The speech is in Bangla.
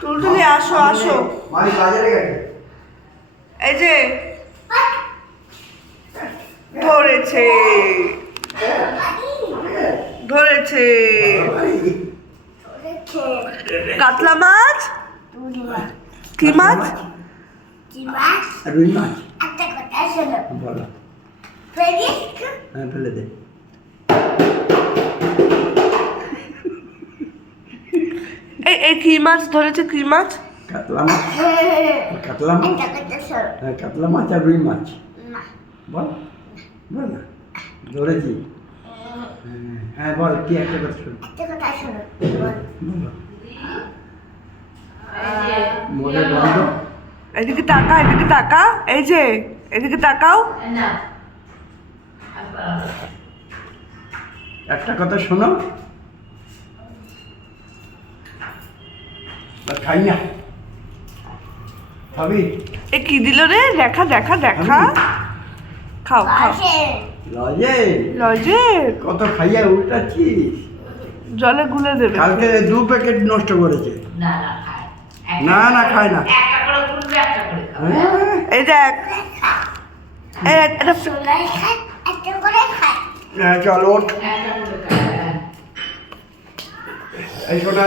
টুলটুলি আসো আসো। মারি বাজারে গেছে। এই যে ধরেছে ধরেছে কাতলা মাছ। কি মাছ? রুই মাছ। একটা কথা শোনো, বলো। হ্যাঁ ফেলে দে। এই কি মাছ ধরেছে? কি মাছ? কাতলা মাছ। কাতলা মাছ। একটা কথা শোনো। হ্যাঁ কাতলা মাছ আর রুই মাছ। না, বল বল না ধরেছি। হ্যাঁ বল কি একটা কথা শোন। একটা কথা শোনো। বলো। মনে বন্ধ। এদিকে তাকা, এদিকে তাকা। এই যে এদিকে তাকাও। একটা কথা শোনো। খাই না খাবি? এ কি দিল রে? দেখা দেখা দেখা। খাও খাও। পাশে লজে লজে কত খাইয়া উল্টাচ্ছিস। জলে গুলে দেবে। কালকে 2 প্যাকেট নষ্ট করেছে। না না খায় না না খায় না। একটা করে গুলবে একটা করে খাবে হ্যাঁ, এই দেখ এটা চুলাই খায়, একটা করে খায়। চল ওঠ। একটা করে খায় এই শোনা